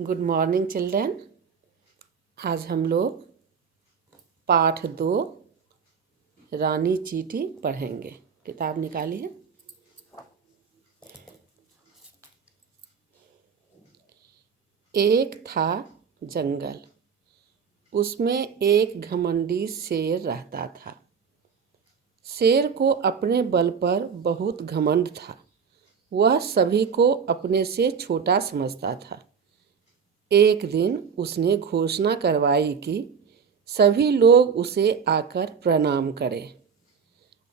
Good morning children. आज हम लोग पाठ 2 रानी चींटी पढ़ेंगे। किताब निकालिए। एक था जंगल, उसमें एक घमंडी शेर रहता था। शेर को अपने बल पर बहुत घमंड था। वह सभी को अपने से छोटा समझता था। एक दिन उसने घोषणा करवाई कि सभी लोग उसे आकर प्रणाम करें।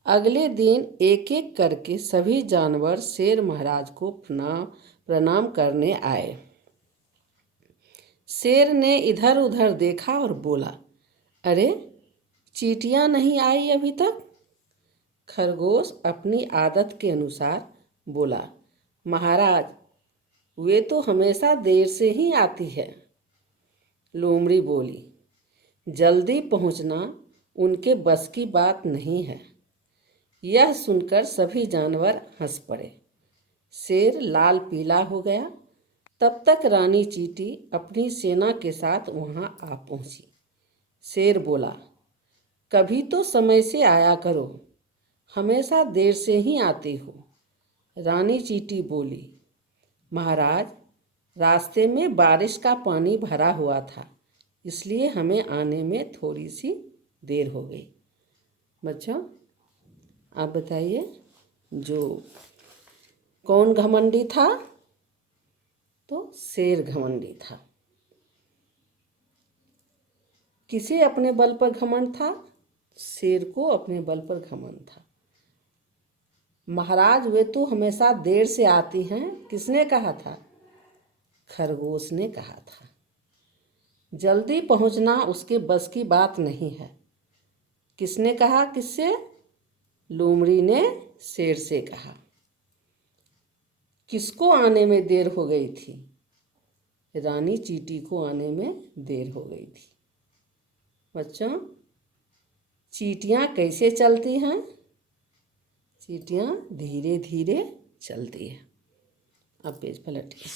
अगले दिन एक एक करके सभी जानवर शेर महाराज को प्रणाम करने आए। शेर ने इधर उधर देखा और बोला, अरे चींटियाँ नहीं आई अभी तक। खरगोश अपनी आदत के अनुसार बोला, महाराज वे तो हमेशा देर से ही आती है। लोमड़ी बोली, जल्दी पहुंचना उनके बस की बात नहीं है। यह सुनकर सभी जानवर हंस पड़े। शेर लाल पीला हो गया। तब तक रानी चींटी अपनी सेना के साथ वहां आ पहुंची। शेर बोला, कभी तो समय से आया करो, हमेशा देर से ही आती हो। रानी चींटी बोली, महाराज रास्ते में बारिश का पानी भरा हुआ था, इसलिए हमें आने में थोड़ी सी देर हो गई। बच्चों आप बताइए, जो कौन घमंडी था? तो शेर घमंडी था। किसे अपने बल पर घमंड था? शेर को अपने बल पर घमंड था। महाराज वे तो हमेशा देर से आती हैं, किसने कहा था? खरगोश ने कहा था। जल्दी पहुंचना उसके बस की बात नहीं है, किसने कहा? किससे? लोमड़ी ने शेर से कहा। किसको आने में देर हो गई थी? रानी चींटी को आने में देर हो गई थी। बच्चों चींटियाँ कैसे चलती हैं? चींटियाँ धीरे धीरे चलती हैं। अब पेज पलटिए।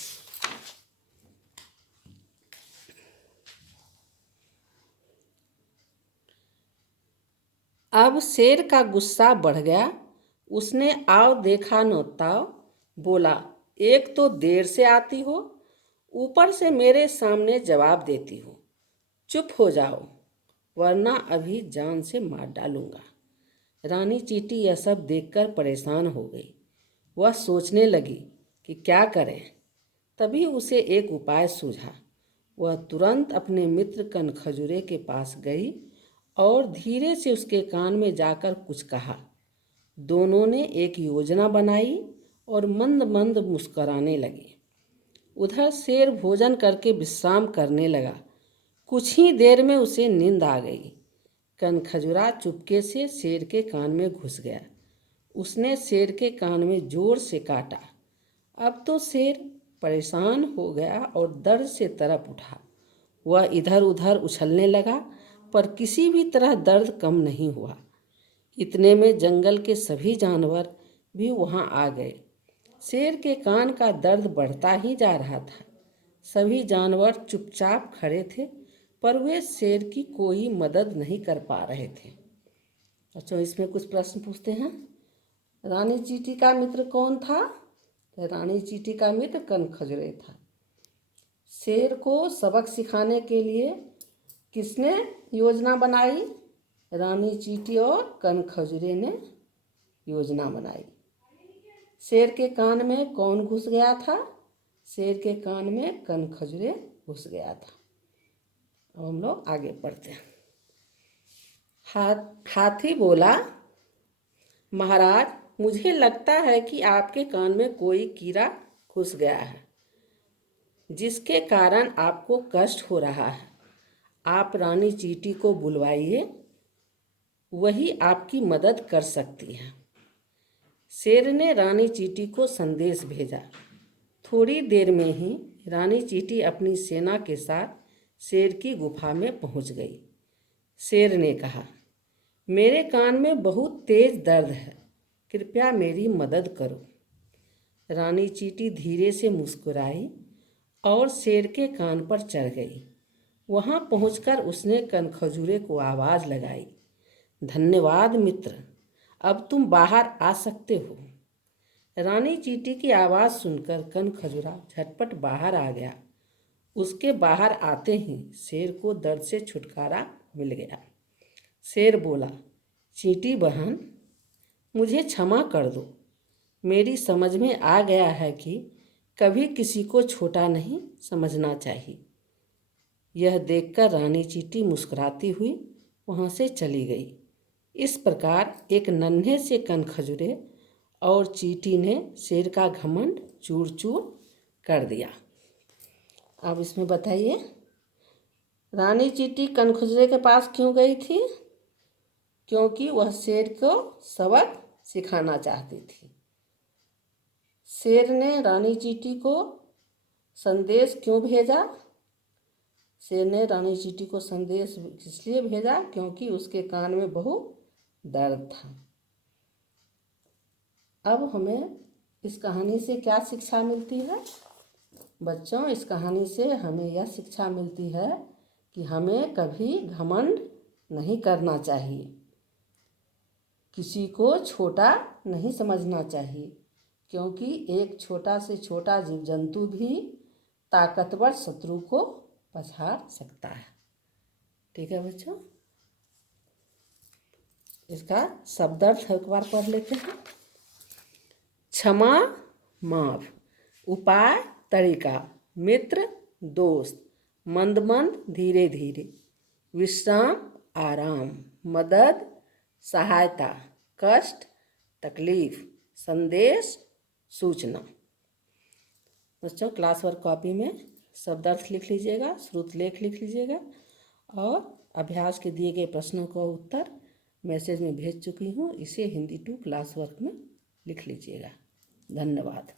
अब शेर का गुस्सा बढ़ गया। उसने आओ देखा न ताओ बोला, एक तो देर से आती हो, ऊपर से मेरे सामने जवाब देती हो। चुप हो जाओ, वरना अभी जान से मार डालूंगा। रानी चींटी यह सब देखकर परेशान हो गई। वह सोचने लगी कि क्या करे। तभी उसे एक उपाय सूझा। वह तुरंत अपने मित्र कनखजूरे के पास गई और धीरे से उसके कान में जाकर कुछ कहा। दोनों ने एक योजना बनाई और मंद मंद मुस्कुराने लगे। उधर शेर भोजन करके विश्राम करने लगा। कुछ ही देर में उसे नींद आ गई। कनखजूरा चुपके से शेर के कान में घुस गया। उसने शेर के कान में जोर से काटा। अब तो शेर परेशान हो गया और दर्द से तड़प उठा। वह इधर उधर उछलने लगा, पर किसी भी तरह दर्द कम नहीं हुआ। इतने में जंगल के सभी जानवर भी वहां आ गए। शेर के कान का दर्द बढ़ता ही जा रहा था। सभी जानवर चुपचाप खड़े थे, पर वे शेर की कोई मदद नहीं कर पा रहे थे। अच्छा, इसमें कुछ प्रश्न पूछते हैं। रानी चींटी का मित्र कौन था? तो रानी चींटी का मित्र कनखजूरे था। शेर को सबक सिखाने के लिए किसने योजना बनाई? रानी चींटी और कनखजूरे ने योजना बनाई। शेर के कान में कौन घुस गया था? शेर के कान में कनखजूरे घुस गया था। अब हम लोग आगे पढ़ते हैं। हाथी बोला, महाराज मुझे लगता है कि आपके कान में कोई कीड़ा घुस गया है, जिसके कारण आपको कष्ट हो रहा है। आप रानी चींटी को बुलवाइए, वही आपकी मदद कर सकती है। शेर ने रानी चींटी को संदेश भेजा। थोड़ी देर में ही रानी चींटी अपनी सेना के साथ शेर की गुफा में पहुंच गई। शेर ने कहा, मेरे कान में बहुत तेज दर्द है, कृपया मेरी मदद करो। रानी चींटी धीरे से मुस्कुराई और शेर के कान पर चढ़ गई। वहां पहुंचकर उसने कनखजूरे को आवाज़ लगाई, धन्यवाद मित्र, अब तुम बाहर आ सकते हो। रानी चींटी की आवाज़ सुनकर कनखजूरा झटपट बाहर आ गया। उसके बाहर आते ही शेर को दर्द से छुटकारा मिल गया। शेर बोला, चींटी बहन, मुझे क्षमा कर दो। मेरी समझ में आ गया है कि कभी किसी को छोटा नहीं समझना चाहिए। यह देखकर रानी चींटी मुस्कुराती हुई वहाँ से चली गई। इस प्रकार एक नन्हे से कनखजूरे और चींटी ने शेर का घमंड चूर चूर कर दिया। अब इसमें बताइए, रानी चींटी कनखजूरे के पास क्यों गई थी? क्योंकि वह शेर को सबक सिखाना चाहती थी। शेर ने रानी चींटी को संदेश क्यों भेजा? शेर ने रानी चींटी को संदेश इसलिए भेजा क्योंकि उसके कान में बहुत दर्द था। अब हमें इस कहानी से क्या शिक्षा मिलती है? बच्चों, इस कहानी से हमें यह शिक्षा मिलती है कि हमें कभी घमंड नहीं करना चाहिए, किसी को छोटा नहीं समझना चाहिए, क्योंकि एक छोटा से छोटा जीव जंतु भी ताकतवर शत्रु को पछाड़ सकता है। ठीक है बच्चों, इसका शब्दार्थ एक बार पढ़ लेते हैं। क्षमा माफ, उपाय तरीका, मित्र दोस्त, मंद मंद धीरे धीरे, विश्राम आराम, मदद सहायता, कष्ट तकलीफ, संदेश सूचना। बच्चों, क्लास वर्क कॉपी में शब्दार्थ लिख लीजिएगा, श्रुतलेख लिख लीजिएगा और अभ्यास के दिए गए प्रश्नों का उत्तर मैसेज में भेज चुकी हूँ। इसे हिंदी 2 क्लास वर्क में लिख लीजिएगा। धन्यवाद।